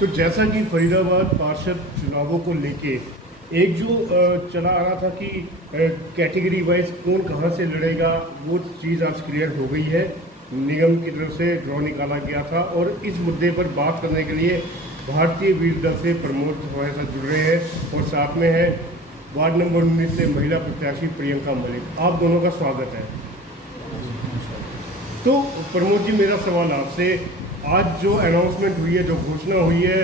तो जैसा कि फरीदाबाद पार्षद चुनावों को लेके एक जो चला आ रहा था कि कैटेगरी वाइज कौन कहां से लड़ेगा, वो चीज़ आज क्लियर हो गई है। निगम की तरफ से ड्रॉ निकाला गया था और इस मुद्दे पर बात करने के लिए भारतीय वीर दल से प्रमोद हमारे साथ जुड़ रहे हैं और साथ में है वार्ड नंबर 19 से महिला प्रत्याशी प्रियंका मलिक। आप दोनों का स्वागत है। तो प्रमोद जी, मेरा सवाल आपसे, आज जो अनाउंसमेंट हुई है, जो घोषणा हुई है,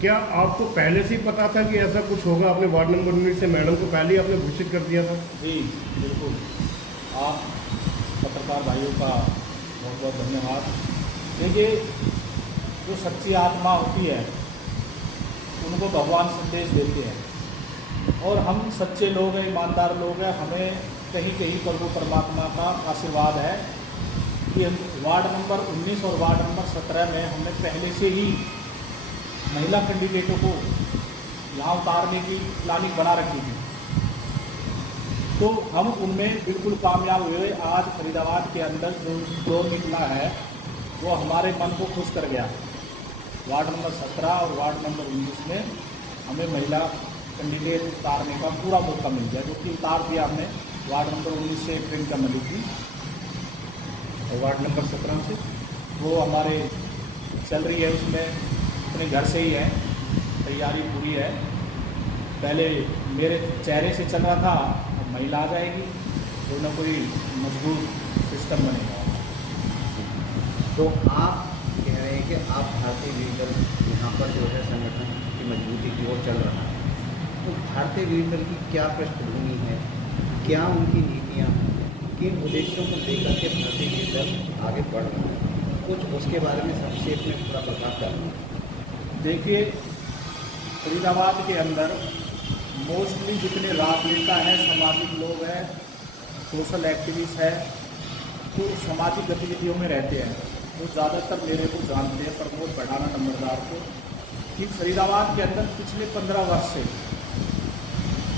क्या आपको पहले से ही पता था कि ऐसा कुछ होगा? आपने वार्ड नंबर 19 से मैडम को पहले ही आपने घोषित कर दिया था? जी बिल्कुल। आप पत्रकार भाइयों का बहुत बहुत धन्यवाद। देखिए, जो सच्ची आत्मा होती है उनको भगवान संदेश देते हैं और हम सच्चे लोग हैं, ईमानदार लोग हैं। हमें कहीं कहीं प्रभु परमात्मा का आशीर्वाद है कि वार्ड नंबर 19 और वार्ड नंबर 17 में हमने पहले से ही महिला कैंडिडेटों को यहाँ उतारने की प्लानिंग बना रखी थी, तो हम उनमें बिल्कुल कामयाब हुए। आज फरीदाबाद के अंदर जो निकला है वो हमारे मन को खुश कर गया। वार्ड नंबर 17 और वार्ड नंबर 19 में हमें महिला कैंडिडेट उतारने का पूरा मौका मिल गया, जो कि उतार दिया हमने। वार्ड नंबर 19 से प्रियंका मलिक थी और वार्ड नंबर 17 से वो हमारे चल रही है, उसमें अपने घर से ही है, तैयारी पूरी है। पहले मेरे चेहरे से चल रहा था, अब महिला आ जाएगी, कोई ना कोई मजबूत सिस्टम बनेगा। तो आप कह रहे हैं कि आप भारतीय वीर दल यहाँ पर जो है संगठन की मजबूती की ओर चल रहा है, तो भारतीय वीर दल की क्या पृष्ठभूमि है, क्या उनकी नीतियाँ, किन उद्देश्यों को लेकर के भारतीय वीर दल आगे बढ़ रहा है, कुछ उसके बारे में संक्षेप में पूरा प्रकाश डालना। देखिए, फरीदाबाद के अंदर मोस्टली जितने राजनेता हैं, सामाजिक लोग हैं, सोशल एक्टिविस्ट हैं, तो सामाजिक गतिविधियों में रहते हैं, वो ज़्यादातर मेरे को जानते हैं, प्रमोद बढ़ाना नंबरदार को, कि फरीदाबाद के अंदर पिछले 15 वर्ष से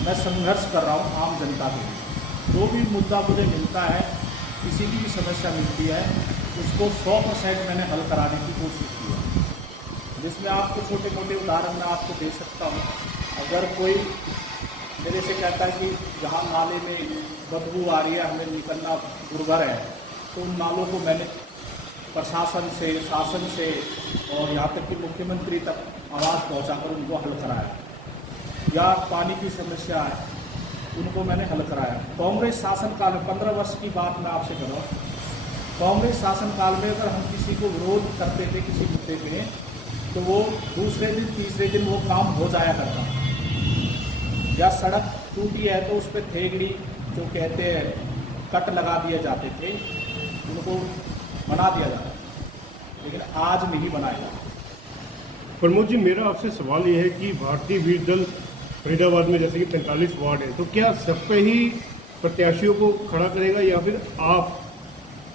मैं संघर्ष कर रहा हूँ आम जनता के लिए। जो भी मुद्दा मुझे मिलता है, किसी की भी समस्या मिलती है, उसको 100% मैंने हल कराने की कोशिश की है। जिसमें आपको छोटे मोटे उदाहरण मैं आपको दे सकता हूँ। अगर कोई मेरे से कहता है कि जहाँ नाले में बदबू आ रही है, हमें निकलना दुर्भर है, तो उन नालों को मैंने प्रशासन से, शासन से और यहाँ तक कि मुख्यमंत्री तक आवाज़ पहुँचाकर उनको हल कराया। या पानी की समस्या है, उनको मैंने हल कराया। कांग्रेस शासनकाल में 15 वर्ष की बात मैं आपसे कर रहा हूँ। कांग्रेस शासनकाल में अगर हम किसी को विरोध करते थे किसी मुद्दे में, तो वो दूसरे दिन तीसरे दिन वो काम हो जाया करता। या सड़क टूटी है तो उस पर थेगड़ी जो कहते हैं कट लगा दिए जाते थे, उनको बना दिया जाता, लेकिन आज नहीं बनाया। प्रमोद जी, मेरा आपसे सवाल ये है कि भारतीय वीर दल फरीदाबाद में जैसे कि 45 वार्ड है, तो क्या सब पे ही प्रत्याशियों को खड़ा करेगा या फिर आप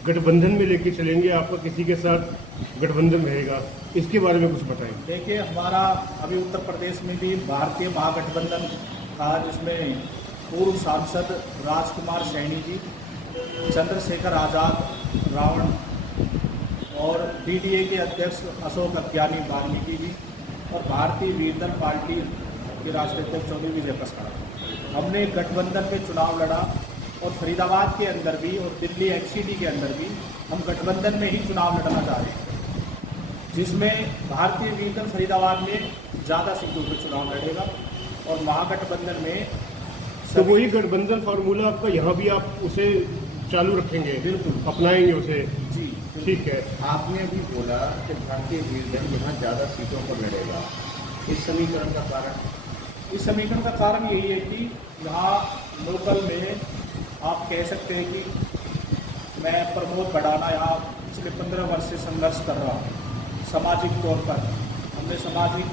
गठबंधन में लेके चलेंगे? आपका किसी के साथ गठबंधन रहेगा, इसके बारे में कुछ बताएं। देखिए, हमारा अभी उत्तर प्रदेश में भी भारतीय महागठबंधन था, जिसमें पूर्व सांसद राजकुमार सैनी जी, चंद्रशेखर आज़ाद रावण और डीडीए के अध्यक्ष अशोक अज्ञानी वाल्मीकि जी और भारतीय वीर दल पार्टी के राष्ट्रीय अध्यक्ष चौधरी विजय प्रसाद। हमने गठबंधन में चुनाव लड़ा और फरीदाबाद के अंदर भी और दिल्ली एक्ससीडी के अंदर भी हम गठबंधन में ही चुनाव लड़ना चाह रहे हैं, जिसमें भारतीय वीर दल फरीदाबाद में ज़्यादा सीटों पर चुनाव लड़ेगा और महागठबंधन में तो वही गठबंधन फार्मूला आपका यहाँ भी आप उसे चालू रखेंगे? बिल्कुल, अपनाएंगे उसे? जी ठीक है। आपने अभी बोला कि भारतीय वीर दल यहाँ ज़्यादा सीटों पर लड़ेगा, इस समीकरण का कारण? इस समीकरण का कारण यही है कि यहाँ लोकल में आप कह सकते हैं कि मैं प्रमोद बढ़ाना यहाँ पिछले 15 वर्ष से संघर्ष कर रहा हूँ। सामाजिक तौर पर हमने सामाजिक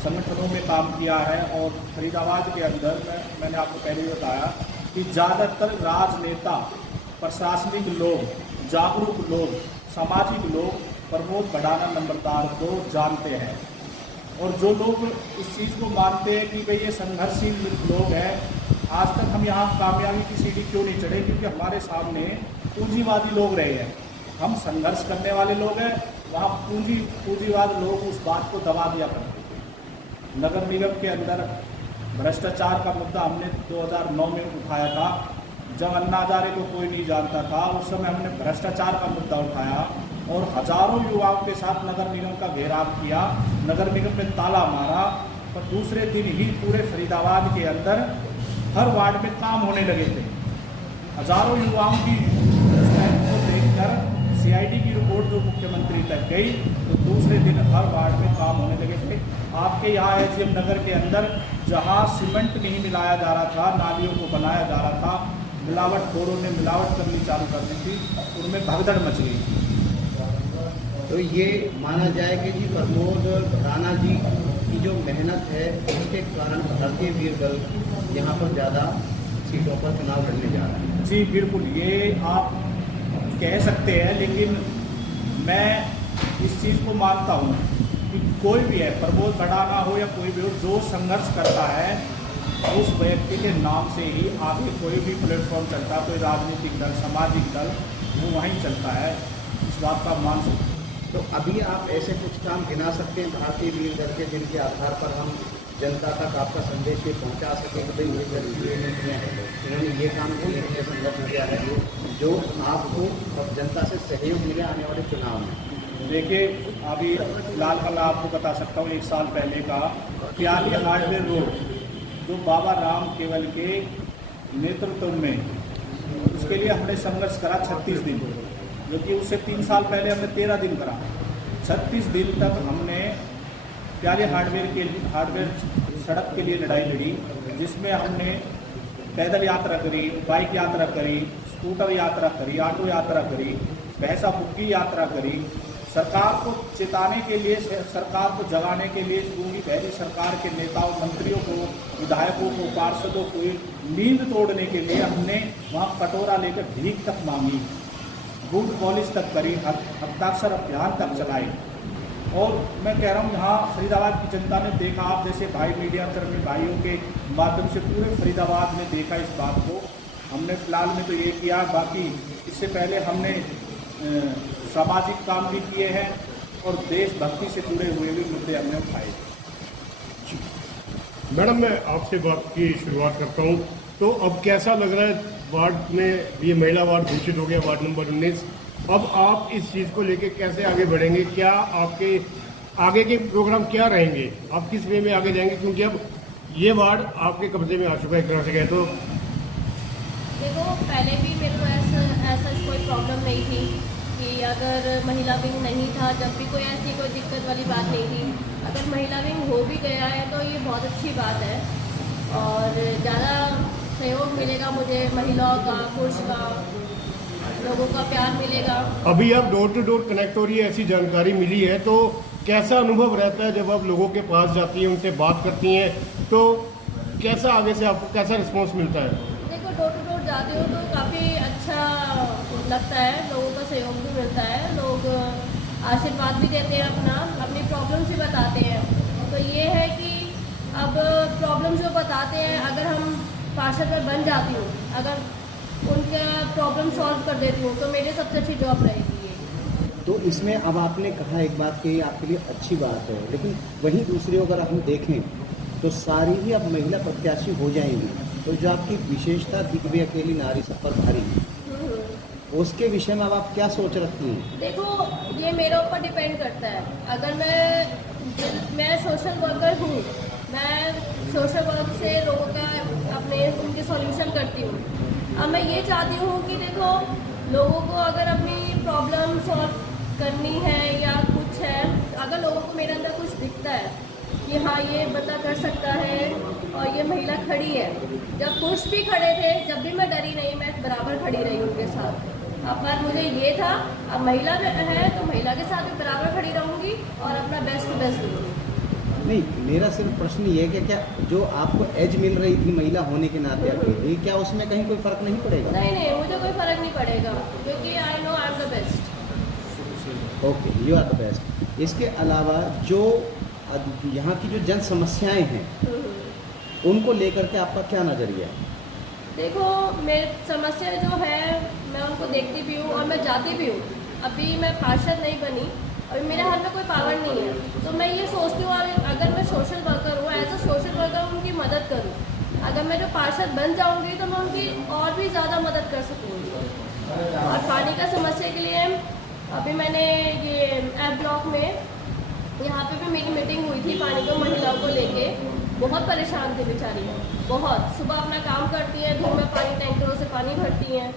संगठनों में काम किया है और फरीदाबाद के अंदर मैंने आपको पहले ही बताया कि ज़्यादातर राजनेता, प्रशासनिक लोग, जागरूक लोग, सामाजिक लोग प्रमोद बढ़ाना नंबरदार को जानते हैं। और जो लोग इस चीज़ को मानते हैं कि भाई ये संघर्षशील लोग हैं, आज तक हम यहाँ कामयाबी की सीढ़ी क्यों नहीं चढ़े? क्योंकि हमारे सामने पूंजीवादी लोग रहे हैं, हम संघर्ष करने वाले लोग हैं, वहाँ पूंजीवाद लोग उस बात को दबा दिया करते थे। नगर निगम के अंदर भ्रष्टाचार का मुद्दा हमने 2009 में उठाया था, जब अन्ना हजारे को कोई नहीं जानता था, उस समय हमने भ्रष्टाचार का मुद्दा उठाया और हजारों युवाओं के साथ नगर निगम का घेराव किया। नगर निगम ने ताला मारा, पर दूसरे दिन ही पूरे फरीदाबाद के अंदर हर वार्ड में काम होने लगे थे। हजारों युवाओं की को देखकर CID की रिपोर्ट जो मुख्यमंत्री तक गई, तो दूसरे दिन हर वार्ड में काम होने लगे थे। आपके यहाँ SGM नगर के अंदर जहाँ सीमेंट नहीं मिलाया जा रहा था, नालियों को बनाया जा रहा था, मिलावटखोरों ने मिलावट करनी चालू कर दी थी, उनमें भगदड़ मच गई। तो ये माना जाए कि जी प्रमोद राणा जी की जो मेहनत है, उसके कारण भारतीय वीर दल यहाँ पर ज़्यादा सीटों पर चुनाव लड़ने जा रहा है। जी बिल्कुल, ये आप कह सकते हैं, लेकिन मैं इस चीज़ को मानता हूँ कि कोई भी है, प्रमोद भड़ाना हो या कोई भी हो, जो संघर्ष करता है उस व्यक्ति के नाम से ही आगे कोई भी प्लेटफॉर्म चलता है, कोई राजनीतिक दल, सामाजिक दल, वो वहीं चलता है। इस बात का मान सकते हैं। तो अभी आप ऐसे कुछ काम गिना सकते हैं भारतीय वीर दल के, जिनके आधार पर हम जनता तक आपका संदेश ये पहुंचा सके कि भाई ये दल इन्होंने ये काम किए हैं, संघर्ष किया है, जो आपको और जनता से सहयोग मिले आने वाले चुनाव में। देखिए, अभी फिलहाल का मैं आपको बता सकता हूँ, 1 साल पहले का प्याली हार्डवेयर रोड जो बाबा राम केवल के नेतृत्व में, उसके लिए हमने संघर्ष करा 36 दिन, जो कि उससे 3 साल पहले हमने 13 दिन करा। 36 दिन तक हमने प्याले हार्डवेयर सड़क के लिए लड़ाई लड़ी, जिसमें हमने पैदल यात्रा करी, बाइक यात्रा करी, स्कूटर यात्रा करी, ऑटो यात्रा करी, भैंसा बुग्गी यात्रा करी। सरकार को चेताने के लिए, सरकार को जगाने के लिए, पूरी पहली सरकार के नेताओं, मंत्रियों को, विधायकों को, पार्षदों को नींद तोड़ने के लिए हमने वहाँ कटोरा लेकर भीख तक मांगी, बूथ पॉलिश तक करी, हस्ताक्षर अभियान तक चलाए। और मैं कह रहा हूँ, यहाँ फरीदाबाद की जनता ने देखा, आप जैसे भाई मीडिया कर्मी भाइयों के माध्यम से पूरे फरीदाबाद ने देखा इस बात को। हमने फिलहाल में तो ये किया, बाकी इससे पहले हमने सामाजिक काम भी किए हैं और देशभक्ति से जुड़े हुए भी मुद्दे हमने उठाए। मैडम, मैं आपसे बात की शुरुआत करता हूँ, तो अब कैसा लग रहा है वार्ड में, ये महिला वार्ड घोषित हो गया, वार्ड नंबर 19, अब आप इस चीज़ को लेके कैसे आगे बढ़ेंगे? क्या आपके आगे के प्रोग्राम क्या रहेंगे? आप किस वे में आगे जाएंगे, क्योंकि अब ये वार्ड आपके कब्जे में आ चुका है एक तरह से कहे तो? देखो, पहले भी मेरे को ऐसा कोई प्रॉब्लम नहीं थी कि अगर महिला विंग नहीं था, जब भी कोई ऐसी कोई दिक्कत वाली बात नहीं थी। अगर महिला विंग हो भी गया है तो ये बहुत अच्छी बात है और ज़्यादा सहयोग मिलेगा मुझे, महिलाओं का, पुरुष का, लोगों का प्यार मिलेगा। अभी आप डोर टू डोर कनेक्ट हो रही है, ऐसी जानकारी मिली है, तो कैसा अनुभव रहता है जब आप लोगों के पास जाती हैं, उनसे बात करती हैं, तो कैसा आगे से आपको कैसा रिस्पॉन्स मिलता है? देखो, डोर टू डोर जाते हो तो काफ़ी अच्छा लगता है, लोगों का सहयोग भी मिलता है, लोग आशीर्वाद भी देते हैं, अपनी प्रॉब्लम भी बताते हैं। तो ये है कि अब प्रॉब्लम जो बताते हैं, अगर हम पार्षद में बन जाती हूँ, अगर उनका प्रॉब्लम सॉल्व कर देती हूँ, तो मेरी सबसे अच्छी जॉब रहेगी ये। तो इसमें अब आपने कहा एक बात कि आपके लिए अच्छी बात है, लेकिन वहीं दूसरी अगर हम देखें तो सारी ही अब महिला प्रत्याशी हो जाएंगी, तो जो आपकी विशेषता दिख भी अकेली नारी सब पर भारी, उसके विषय में अब आप क्या सोच रखती हैं? देखो, ये मेरे ऊपर डिपेंड करता है। अगर मैं सोशल वर्कर हूँ, मैं सोशल वर्क से लोगों का उनके सॉल्यूशन करती हूँ। अब मैं ये चाहती हूँ कि देखो, लोगों को अगर अपनी प्रॉब्लम सॉल्व करनी है या कुछ है, अगर लोगों को मेरे अंदर कुछ दिखता है कि हाँ ये बंदा कर सकता है और ये महिला खड़ी है, जब पुरुष भी खड़े थे, जब भी मैं डरी नहीं, मैं बराबर खड़ी रही उनके साथ। अब बात मुझे ये था, अब महिला है तो महिला के साथ भी बराबर खड़ी रहूँगी और अपना बेस्ट दूँगी। नहीं, मेरा सिर्फ प्रश्न ये है कि क्या जो आपको एज मिल रही थी महिला होने के नाते अकेले, क्या उसमें कहीं कोई फर्क नहीं पड़ेगा? नहीं, मुझे कोई फर्क नहीं पड़ेगा, क्योंकि I know I am the best. Okay, you are the best. इसके अलावा जो यहाँ की जो जन समस्याएं हैं, उनको लेकर के आपका क्या नज़रिया है? देखो, मेरी समस्या जो है, मैं उनको देखती भी हूँ और मैं जाती भी हूँ। अभी मैं पार्षद नहीं बनी, अभी मेरे हाथ में कोई पावर नहीं है, तो मैं ये सोचती हूँ अगर मैं सोशल वर्कर हूँ, एज अ सोशल वर्कर उनकी मदद करूँ। अगर मैं जो पार्षद बन जाऊँगी तो मैं उनकी और भी ज़्यादा मदद कर सकूँगी। और पानी का समस्या के लिए अभी मैंने ये एफ ब्लॉक में यहाँ पे भी मेरी मीटिंग हुई थी पानी को महिलाओं को लेके। बहुत परेशान थी बेचारी, बहुत। सुबह अपना काम करती हैं, धूप में पानी टैंकरों से पानी भरती हैं,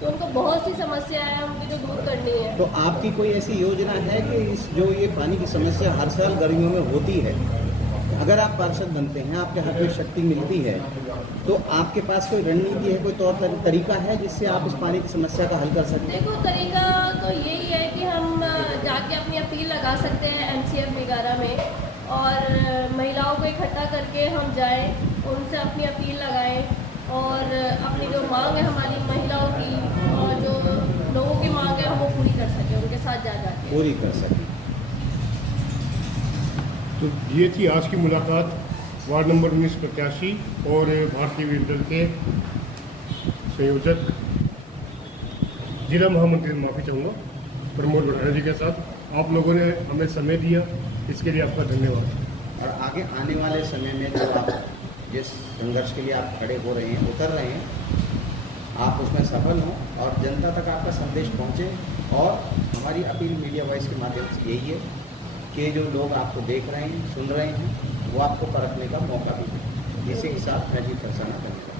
तो उनको बहुत सी समस्या है, उनकी जो दूर करनी है। तो आपकी कोई ऐसी योजना है कि इस जो ये पानी की समस्या हर साल गर्मियों में होती है, अगर आप पार्षद बनते हैं, आपके हाथ में शक्ति मिलती है, तो आपके पास कोई रणनीति है, कोई तौर तरीका है जिससे आप इस पानी की समस्या का हल कर सकें? देखो, तरीका तो यही है कि हम जाके अपनी अपील लगा सकते हैं MCF वगैरह में, और महिलाओं को इकट्ठा करके हम जाएं, उनसे अपनी अपील लगाएं, और अपनी जो मांग है हमारी महिलाओं की, और जो लोगों की मांग है हम वो पूरी कर सकें, उनके साथ जा जाके पूरी कर सकें। तो ये थी आज की मुलाकात वार्ड नंबर 19 प्रत्याशी और भारतीय विद्युत दल के संयोजक, जिला महामंत्री, माफ़ी चाहूँगा, प्रमोद भट्टाचार्य जी के साथ। आप लोगों ने हमें समय दिया, इसके लिए आपका धन्यवाद। और आगे आने वाले समय में जब आप जिस संघर्ष के लिए आप खड़े हो रहे हैं, उतर रहे हैं, आप उसमें सफल हों और जनता तक आपका संदेश पहुंचे। और हमारी अपील मीडिया वॉइस के माध्यम से यही है कि जो लोग आपको देख रहे हैं, सुन रहे हैं, वो आपको परखने का मौका भी दें। इसी के साथ मैं भी फरसाना करता हूँ।